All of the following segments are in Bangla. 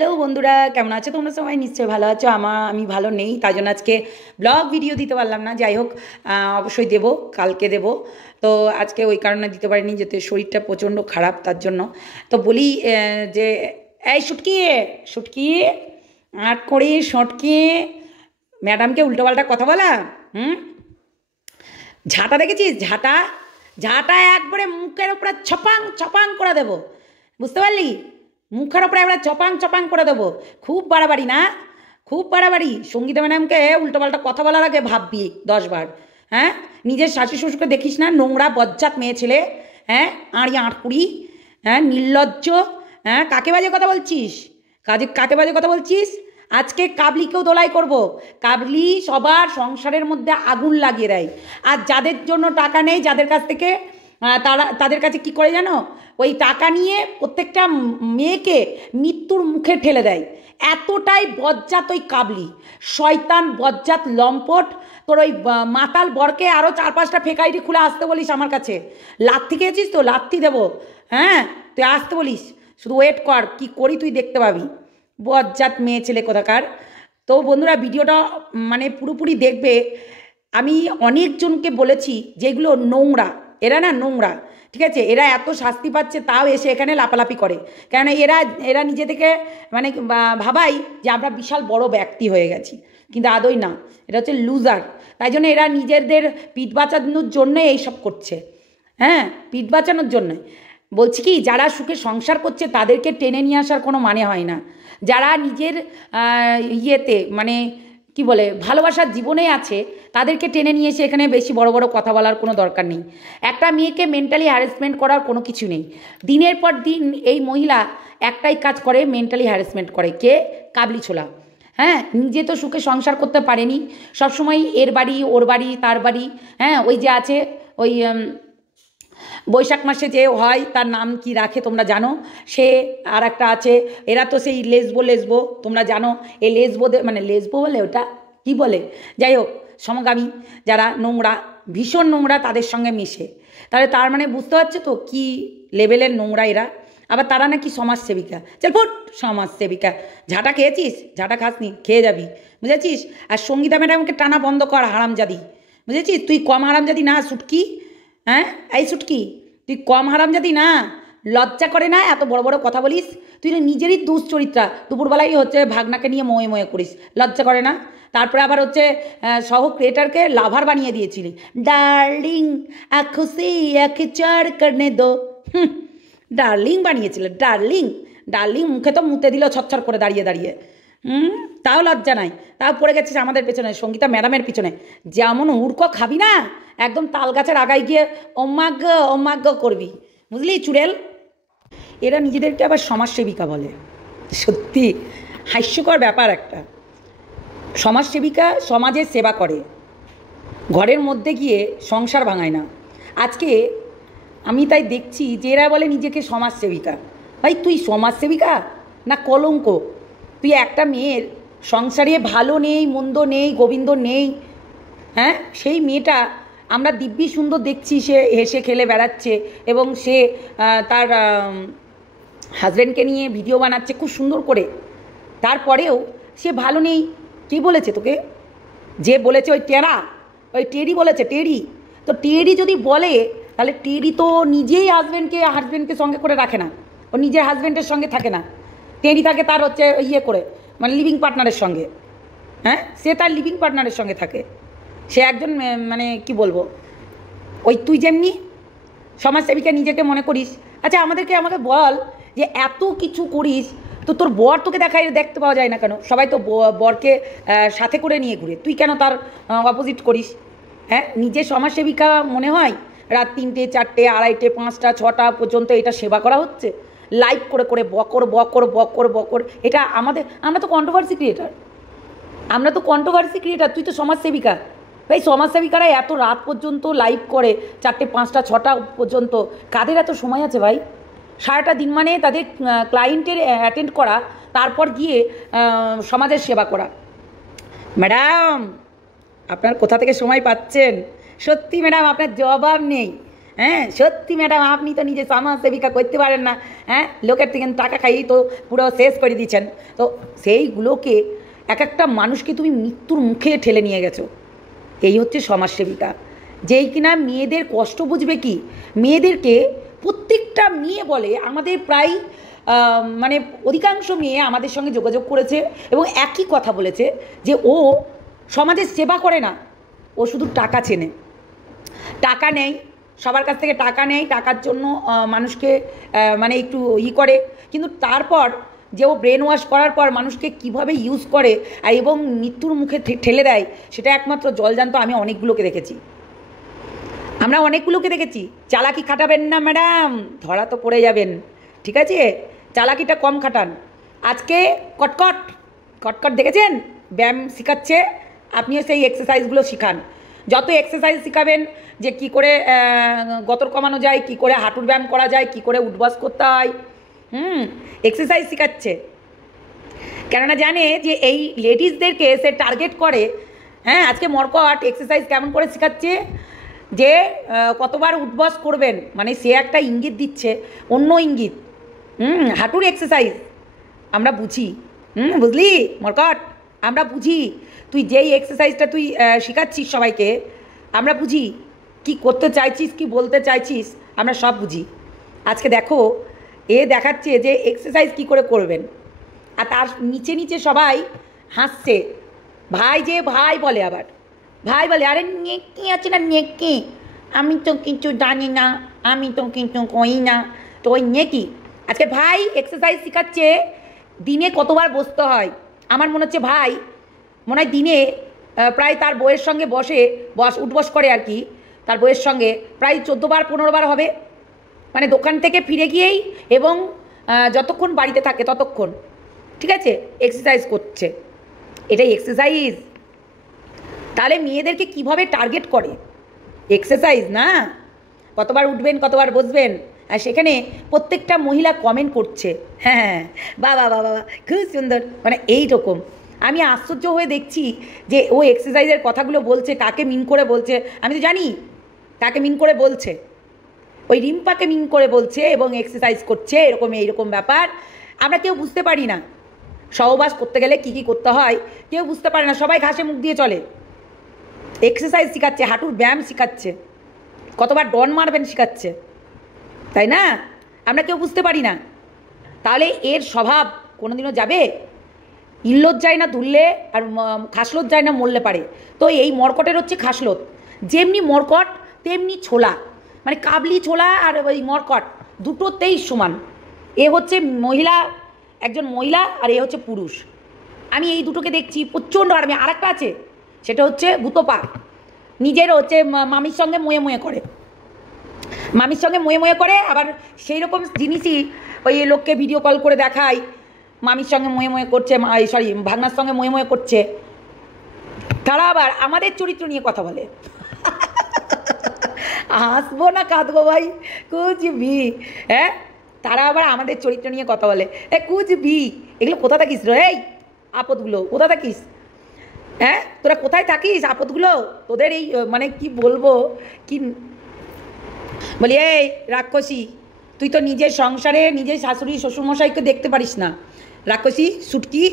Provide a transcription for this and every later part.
হ্যালো বন্ধুরা, কেমন আছো তোমরা? সবাই নিশ্চয়ই ভালো আছো। আমি ভালো নেই, তাই জন্য আজকে ব্লগ ভিডিও দিতে পারলাম না। যাই হোক, অবশ্যই দেবো, কালকে দেবো। তো আজকে ওই কারণে দিতে পারিনি, যেতে শরীরটা প্রচণ্ড খারাপ, তার জন্য। তো বলি যে এই শুটকি, শুটকি আট করে শটকে ম্যাডামকে উল্টোপাল্টা কথা বলা। হুম, ঝাঁটা দেখেছিস? ঝাঁটা, ঝাঁটা একবারে মুখের ওপরে ছপাং ছপাং করে দেবো, বুঝতে পারলি? মুখের ওপরে একবারে চপাং চপাং করে দেবো। খুব বাড়াবাড়ি না, খুব বাড়াবাড়ি। সঙ্গীতা ম্যাডামকে উল্টোপাল্টা কথা বলার আগে ভাববি 10 বার। হ্যাঁ, নিজের শাশুড়ি শ্বশুরকে দেখিস না? নোংরা বজ্জাত মেয়ে ছেলে। হ্যাঁ, আড়ি আঁটকুড়ি। হ্যাঁ, নির্লজ্জ। হ্যাঁ, কাকে বাজে কথা বলছিস? কাকে বাজে কথা বলছিস? আজকে কাবলিকেও দোলাই করব। কাবলি সবার সংসারের মধ্যে আগুন লাগিয়ে দেয়। আর যাদের জন্য টাকা নেই, যাদের কাছ থেকে তাদের কাছে কি করে জানো? ওই টাকা নিয়ে প্রত্যেকটা মেয়েকে মৃত্যুর মুখে ঠেলে দেয়। এতটাই বজ্জাত ওই কাবলি, শয়তান বজ্জাত লম্পট। তোর ওই মাতাল বরকে আরও 4-5টা ফেক আইডি খুলে আসতে বলিস আমার কাছে। লাত্তি খেয়েছিস তো? লাত্তি দেবো। হ্যাঁ, তুই আসতে বলিস, শুধু ওয়েট কর, কি করি তুই দেখতে পাবি। বজ্জাত মেয়ে ছেলে কোথাকার। তো বন্ধুরা, ভিডিওটা মানে পুরোপুরি দেখবে। আমি অনেকজনকে বলেছি যেগুলো নোংরা, এরা না নোংরা, ঠিক আছে? এরা এত শাস্তি পাচ্ছে, তাও এসে এখানে লাপালাপি করে। কেন? এরা এরা নিজে থেকে মানে ভাবাই যে আমরা বিশাল বড় ব্যক্তি হয়ে গেছি, কিন্তু আদৌ না। এটা হচ্ছে লুজার। তাই জন্য এরা নিজেদের পিঠ বাঁচানোর জন্যে এইসব করছে। হ্যাঁ, পিঠ বাঁচানোর জন্য বলছি কি, যারা সুখে সংসার করছে তাদেরকে টেনে নিয়ে আসার কোনো মানে হয় না। যারা নিজের ইয়েতে মানে কি বলে ভালোবাসার জীবনে আছে, তাদেরকে টেনে নিয়ে এসে এখানে বেশি বড় বড় কথা বলার কোনো দরকার নেই। একটা মেয়েকে মেন্টালি হ্যারাসমেন্ট করার কোনো কিছু নেই। দিনের পর দিন এই মহিলা একটাই কাজ করে, মেন্টালি হ্যারাসমেন্ট করে। কে? কাবলি ছোলা। হ্যাঁ, নিজে তো সুখে সংসার করতে পারেনি, সবসময় এর বাড়ি ওর বাড়ি তার বাড়ি। হ্যাঁ, ওই যে আছে ওই বৈশাখ মাসে যে হয়, তার নাম কি রাখে তোমরা জানো? সে আর একটা আছে। এরা তো সেই লেসবো লেসবো, তোমরা জানো। এই লেসবোদের মানে লেসবো বলে ওটা কি বলে, যাই হোক, সমগামী যারা নোংরা, ভীষণ নোংরা, তাদের সঙ্গে মিশে। তাহলে তার মানে বুঝতে পারছো তো কি লেভেলের নোংরা এরা। আবার তারা নাকি সমাজসেবিকা। চল ফুট, সমাজসেবিকা। ঝাঁটা খেয়েছিস? ঝাঁটা খাসনি, খেয়ে যাবি, বুঝেছিস? আর সঙ্গীতা ম্যাডামকে টানা বন্ধ কর, হারামজাদি, বুঝেছিস? তুই কম হারামজাদি না সুটকি। হ্যাঁ, এই সুটকি, তুই কম হারামজাদি না? লজ্জা করে না এত বড় বড় কথা বলিস? তুই না নিজেরই দুশ্চরিত্রা। দুপুরবেলায় হচ্ছে ভাগনাকে নিয়ে মোয়ে মোয়ে করিস, লজ্জা করে না? তারপরে আবার হচ্ছে সহ ক্রিয়েটারকে লাভার বানিয়ে দিয়েছিলি। ডার্লিং আঁখোঁ আঁখে চার করনে দো। ডার্লিং বানিয়েছিল, ডার্লিং। ডার্লিং মুখে তো মুতে দিল ছচ্ছর করে দাঁড়িয়ে দাঁড়িয়ে। তাও লজ্জা নাই। তাও পড়ে গেছিস আমাদের পেছনে, সঙ্গীতা ম্যাডামের পিছনে। যেমন হুড়কো খাবি না, একদম তাল গাছের আগায় গিয়ে অমাগ্য অমাগ্য করবি, বুঝলি চুড়েল? এরা নিজেদেরকে আবার সমাজসেবিকা বলে। সত্যি হাস্যকর ব্যাপার একটা। সমাজসেবিকা সমাজের সেবা করে, ঘরের মধ্যে গিয়ে সংসার ভাঙায় না। আজকে আমি তাই দেখছি যে এরা বলে নিজেকে সমাজসেবিকা। ভাই, তুই সমাজসেবিকা না কলঙ্ক? তুই একটা মেয়ের সংসারে ভালো নেই, মন্দ নেই, গোবিন্দ নেই। হ্যাঁ, সেই মেয়েটা আমরা দিব্যি সুন্দর দেখছি, সে হেসে খেলে বেড়াচ্ছে এবং সে তার হাজব্যান্ডকে নিয়ে ভিডিও বানাচ্ছে খুব সুন্দর করে। তারপরেও সে ভালো নেই। কে বলেছে তোকে? যে বলেছে ওই টেরা, ওই টেরি বলেছে, টেরি। তো টেরি যদি বলে, তাহলে টেরি তো নিজেই হাজব্যান্ডকে সঙ্গে করে রাখে না, ও নিজের হাজব্যান্ডের সঙ্গে থাকে না। টেরি থাকে তার হচ্ছে ইয়ে করে, মানে লিভিং পার্টনারের সঙ্গে। হ্যাঁ, সে তার লিভিং পার্টনারের সঙ্গে থাকে। সে একজন মানে কি বলবো, ওই তুই যেমনি সমাজসেবিকা নিজেকে মনে করিস। আচ্ছা, আমাকে বল, যে এত কিছু করিস, তো তোর বর তোকে দেখতে পাওয়া যায় না কেন? সবাই তো বরকে সাথে করে নিয়ে ঘুরে, তুই কেন তার অপোজিট করিস? হ্যাঁ, নিজে সমাজসেবিকা মনে হয়? রাত 3টে 4টে 2:30টে 5টা 6টা পর্যন্ত এটা সেবা করা হচ্ছে, লাইভ করে করে বকর বকর বকর বকর। এটা আমরা তো কন্ট্রোভার্সি ক্রিয়েটার, তুই তো সমাজসেবিকা। ভাই, সমাজসেবিকারা এত রাত পর্যন্ত লাইভ করে, 4টে 5টা 6টা পর্যন্ত। কাদের এত সময় আছে ভাই? সারাটা দিন মানে তাদের ক্লায়েন্টের অ্যাটেন্ড করা, তারপর গিয়ে সমাজের সেবা করা। ম্যাডাম, আপনার কোথা থেকে সময় পাচ্ছেন? সত্যি ম্যাডাম, আপনার জবাব নেই। হ্যাঁ সত্যি ম্যাডাম, আপনি তো নিজে সমাজ সেবিকা করতে পারেন না, হ্যাঁ লোকের থেকে টাকা খাইয়ে তো পুরো শেষ করে দিচ্ছেন। তো সেইগুলোকে এক একটা মানুষকে তুমি মৃত্যুর মুখে ঠেলে নিয়ে গেছো। এই হচ্ছে সমাজসেবিকা, যেই কিনা মেয়েদের কষ্ট বুঝবে। কি মেয়েদেরকে প্রত্যেকটা মেয়ে বলে, আমাদের প্রায় মানে অধিকাংশ মেয়ে আমাদের সঙ্গে যোগাযোগ করেছে এবং একই কথা বলেছে যে ও সমাজের সেবা করে না, ও শুধু টাকা চেনে, টাকা নেই সবার কাছ থেকে, টাকা নেই, টাকার জন্য মানুষকে মানে একটু করে, কিন্তু তারপর যে ও ব্রেন ওয়াশ করার পর মানুষকে কিভাবে ইউজ করে আর এবং মৃত্যুর মুখে ঠেলে দেয়, সেটা একমাত্র জল জানতো। আমি অনেকগুলোকে দেখেছি, আমরা অনেকগুলোকে দেখেছি। চালাকি খাটাবেন না ম্যাডাম, ধরা তো পড়ে যাবেন, ঠিক আছে? চালাকিটা কম খাটান। আজকে কটকট কটকট দেখেছেন ব্যায়াম শেখাচ্ছে, আপনিও সেই এক্সারসাইজগুলো শিখান। যত এক্সারসাইজ শেখাবেন যে কি করে গতর কমানো যায়, কি করে হাঁটুর ব্যায়াম করা যায়, কি করে উঠবাস করতে হয়, এক্সারসাইজ শেখাচ্ছে। কেননা জানে যে এই লেডিসদেরকে সে টার্গেট করে। হ্যাঁ আজকে মর্কট এক্সারসাইজ কেমন করে শেখাচ্ছে, যে কতবার উঠবস করবেন, মানে সে একটা ইঙ্গিত দিচ্ছে, অন্য ইঙ্গিত। হাঁটুর এক্সারসাইজ আমরা বুঝি, বুঝলি মর্কট, আমরা বুঝি। তুই যেই এক্সারসাইজটা তুই শেখাচ্ছিস সবাইকে, আমরা বুঝি কি করতে চাইছিস, কি বলতে চাইছিস, আমরা সব বুঝি। আজকে দেখো এ দেখাচ্ছে যে এক্সারসাইজ কি করে করবেন, আর তার নিচে নিচে সবাই হাসছে। ভাই যে ভাই বলে, আবার ভাই বলে, আরে নেকি আছে না নেকি, আমি তো কিছু জানি না, আমি তো কিছু কই না, তো ওই নেকি। আজকে ভাই এক্সারসাইজ শেখাচ্ছে দিনে কতবার বসতে হয়। আমার মনে হচ্ছে ভাই মনে হয় দিনে প্রায় তার বইয়ের সঙ্গে উঠবস করে আর কি, তার বইয়ের সঙ্গে প্রায় 14বার 15বার হবে, মানে দোকান থেকে ফিরে গিয়েই এবং যতক্ষণ বাড়িতে থাকে ততক্ষণ, ঠিক আছে, এক্সারসাইজ করছে। এটাই এক্সারসাইজ? তাহলে মেয়েদেরকে কিভাবে টার্গেট করে, এক্সারসাইজ না? কতবার উঠবেন, কতবার বসবেন, আর সেখানে প্রত্যেকটা মহিলা কমেন্ট করছে, হ্যাঁ বাবা বাবা খুব সুন্দর, মানে এইরকম। আমি আশ্চর্য হয়ে দেখছি যে ও এক্সারসাইজের কথাগুলো বলছে, কাকে মিন করে বলছে আমি তো জানি, কাকে মিন করে বলছে, ওই রিম্পাকে মিন করে বলছে এবং এক্সারসাইজ করছে, এইরকম ব্যাপার। আমরা কেউ বুঝতে পারি না, সহবাস করতে গেলে কী কী করতে হয় কেউ বুঝতে পারে না, সবাই ঘাসে মুখ দিয়ে চলে। এক্সারসাইজ শেখাচ্ছে, হাঁটুর ব্যায়াম শেখাচ্ছে, কতবার ডন মারবেন শেখাচ্ছে, তাই না? আমরা কেউ বুঝতে পারি না। তাহলে এর স্বভাব কোনোদিনও যাবে? ইল্লত যায় না ধুললে, আর খাসলত যায় না মরলে পারে। তো এই মর্কটের হচ্ছে খাসলত, যেমনি মর্কট তেমনি ছোলা, মানে কাবলি ছোলা আর ওই মর্কট দুটোতেই সমান। এ হচ্ছে মহিলা, একজন মহিলা, আর এ হচ্ছে পুরুষ। আমি এই দুটোকে দেখছি প্রচণ্ড। আর আর একটা আছে, সেটা হচ্ছে গুতপা, নিজের হচ্ছে মামির সঙ্গে ময়ে করে, মামির সঙ্গে ময়ে করে, আবার সেই রকম জিনিসই ওই লোককে ভিডিও কল করে দেখায়, মামির সঙ্গে ময়ে করছে, সরি ভাগনার সঙ্গে ময়ে করছে। তারা আবার আমাদের চরিত্র নিয়ে কথা বলে। হাসবো না কাঁদবো ভাই, কুছ ভি, হ্যাঁ তারা আবার আমাদের চরিত্র নিয়ে কথা বলে, কুছ ভি। এগুলো কোথা থাকিস রে, এই আপদগুলো কোথা থাকিস? হ্যাঁ তোরা কোথায় থাকিস আপদগুলো? তোদের এই মানে কি বলবো, কি বলি, এই রাক্ষসী, তুই তো নিজের সংসারে নিজের শাশুড়ি শ্বশুরমশাইকে দেখতে পারিস না। রাক্ষসী সুটকি,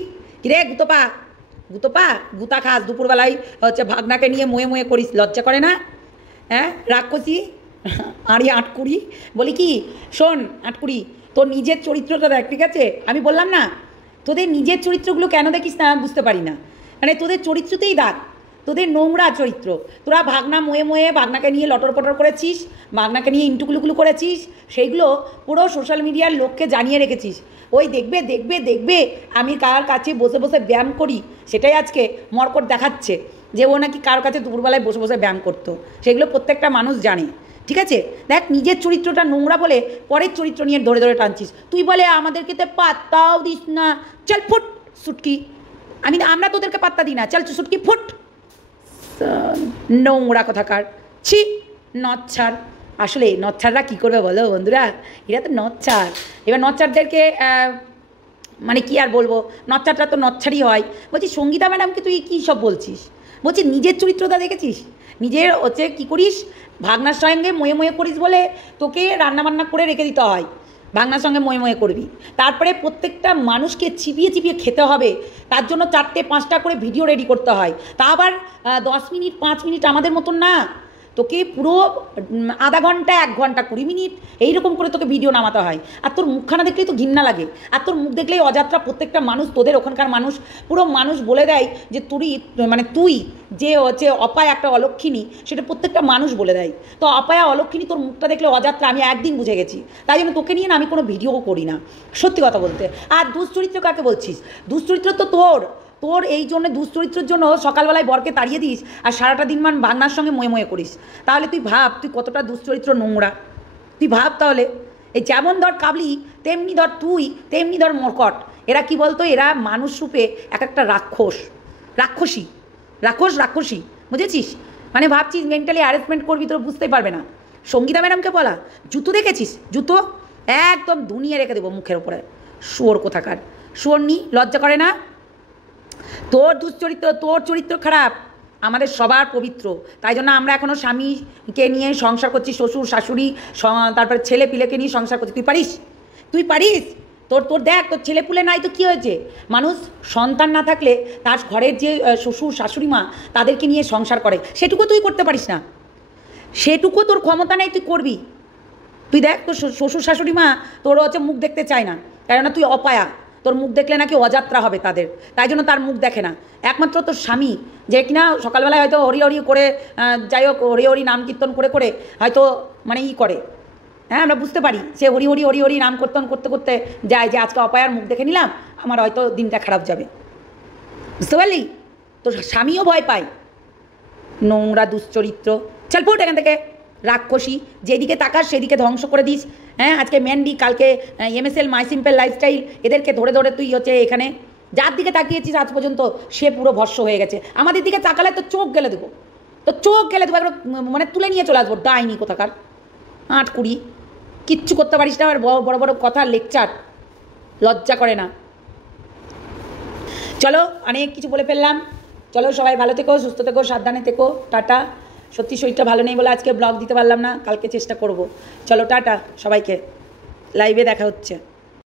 কিরে গুতপা, গুতা খাস দুপুরবেলায় হচ্ছে ভাগনাকে নিয়ে ময়ে করিস, লজ্জা করে না? হ্যাঁ রাক্ষসী আড়ি আটকুড়ি, বলি কি শোন আটকুড়ি, তোর নিজের চরিত্রটা দেখ, ঠিক আছে? আমি বললাম না, তোদের নিজের চরিত্রগুলো কেন দেখিস না বুঝতে পারি না, মানে তোদের চরিত্রতেই দাগ, তোদের নোংরা চরিত্র। তোরা ভাগনা ময়ে ভাগনাকে নিয়ে লটর পটর করেছিস, ভাগনাকে নিয়ে ইন্টুকুলুকুলু করেছিস, সেইগুলো পুরো সোশ্যাল মিডিয়ার লোককে জানিয়ে রেখেছিস। ওই দেখবে আমি কার কাছে বসে ব্যায়াম করি, সেটাই আজকে মর্কট দেখাচ্ছে যে ও নাকি কার কাছে দুপুরবেলায় বসে ব্যায়াম করতো। সেগুলো প্রত্যেকটা মানুষ জানে, ঠিক আছে? দেখ নিজের চরিত্রটা নোংরা বলে পরের চরিত্র নিয়ে ধরে টানছিস। তুই বলে আমাদেরকে তো পাত্তাও দিস না, চল ফুট সুটকি, আমরা তোদেরকে পাত্তা দিই না, চল সুটকি ফুট। নোংরা কথাকার, ছি নচ্ছার। আসলে নচ্ছাররা কী করবে বলো বন্ধুরা, এরা তো নচ্ছার। এবার নচ্ছারদেরকে মানে কি আর বলবো, নচ্ছারটা তো নচ্ছারই হয়। বলছি সঙ্গীতা ম্যাডামকে তুই কী সব বলছিস? বলছি নিজের চরিত্রটা দেখেছিস? নিজের হচ্ছে কী করিস, ভাগনার সঙ্গে ময়ে ময়ে করিস বলে তোকে রান্নাবান্না করে রেখে দিতে হয়, ভাগনার সঙ্গে ময়ে ময়ে করবি, তারপরে প্রত্যেকটা মানুষকে চিবিয়ে চিবিয়ে খেতে হবে, তার জন্য 4টে 5টা করে ভিডিও রেডি করতে হয়, তা আবার 10 মিনিট 5 মিনিট আমাদের মতন না, তোকে পুরো আধা ঘন্টা 1 ঘন্টা 20 মিনিট এইরকম করে তোকে ভিডিও নামাতে হয়। আর তোর মুখখানা দেখলেই তো ঘৃণা লাগে, আর তোর মুখ দেখলেই অযাত্রা প্রত্যেকটা মানুষ, তোদের ওখানকার মানুষ, পুরো মানুষ বলে দেয় যে তুই যে হচ্ছে অপায় একটা অলক্ষিণী, সেটা প্রত্যেকটা মানুষ বলে দেয়। তো অপায়া অলক্ষিণী তোর মুখটা দেখলে অযাত্রা আমি একদিন বুঝে গেছি, তাই জন্য তোকে নিয়ে না আমি কোনো ভিডিও করি না, সত্যি কথা বলতে। আর দুশ্চরিত্র কাকে বলছিস? দুশ্চরিত্র তো তোর এই জন্য, দুশ্চরিত্রের জন্য সকালবেলায় বরকে তাড়িয়ে দিস আর সারাটা দিন ভাগনার সঙ্গে ময়ে ময়ে করিস। তাহলে তুই ভাব তুই কতটা দুশ্চরিত্র নোংরা, তুই ভাব তাহলে। এই যেমন ধর কাবলি, তেমনি ধর তুই, তেমনি ধর মরকট। এরা কি বলতো, এরা মানুষ রূপে এক একটা রাক্ষসী, বুঝেছিস? মানে ভাবছিস মেন্টালি হ্যারাসমেন্ট করবি, তোর বুঝতেই পারবে না। সঙ্গীতা ম্যাডামকে বলা জুতো দেখেছিস? জুতো একদম ধুনিয়ে রেখে দেবো মুখের ওপরে। শুয়োর কোথাকার, শুয়োর নি, লজ্জা করে না? তোর দুশ্চরিত্র, তোর চরিত্র খারাপ, আমাদের সবার পবিত্র, তাই জন্য আমরা এখনও স্বামীকে নিয়ে সংসার করছি, শ্বশুর শাশুড়ি তারপরে ছেলে পিলেকে নিয়ে সংসার করছি। তুই পারিস? তোর দেখ, তোর ছেলে পুলে নাই তো কী হয়েছে? মানুষ সন্তান না থাকলে তার ঘরের যে শ্বশুর শাশুড়ি মা তাদেরকে নিয়ে সংসার করে, সেটুকু তুই করতে পারিস না, সেটুকু তোর ক্ষমতা নেই, তুই করবি? তুই দেখ, তোর শ্বশুর শাশুড়ি মা তোর হচ্ছে মুখ দেখতে চায় না, কেননা তুই অপায়া, তোর মুখ দেখলে নাকি অযাত্রা হবে তাদের, তাই জন্য তার মুখ দেখে না। একমাত্র তোর স্বামী, যে কিনা সকালবেলায় হয়তো হরি হরি করে, যাই হোক হরি হরি নাম কীর্তন করে করে হয়তো মানে করে, হ্যাঁ আমরা বুঝতে পারি, সে হরি হরি হরি হরি নাম কীর্তন করতে করতে যায় যে আজকে অপায়ার মুখ দেখে নিলাম, আমার হয়তো দিনটা খারাপ যাবে, বুঝতে পারলি? তোর স্বামীও ভয় পায়। নোংরা দুশ্চরিত্র, চল ফুট এখান থেকে, রাক্ষসী, যেদিকে তাকাস সেদিকে ধ্বংস করে দিস। হ্যাঁ, আজকে ম্যান্ডি, কালকে MSL মাই সিম্পল লাইফস্টাইল, এদেরকে ধরে ধরে তুই হচ্ছে এখানে যার দিকে তাকিয়েছিস আজ পর্যন্ত সে পুরো ভস্য হয়ে গেছে। আমাদের দিকে তাকালে তো চোখ গেলে দেবো, একবার মানে তুলে নিয়ে চলে আসবো, ডাইনি কোথাকার। 8-20 কিচ্ছু করতে পারিস না, আর বড় বড় কথা লেকচার, লজ্জা করে না। চলো, অনেক কিছু বলে ফেললাম, চলো সবাই ভালো থেকো, সুস্থ থেকো, সাবধানে থেকো, টাটা। সত্যি শরীরটা ভালো নেই বলে আজকে ব্লগ দিতে পারলাম না, কালকে চেষ্টা করব। চলো টাটা সবাইকে, লাইভে দেখা হচ্ছে।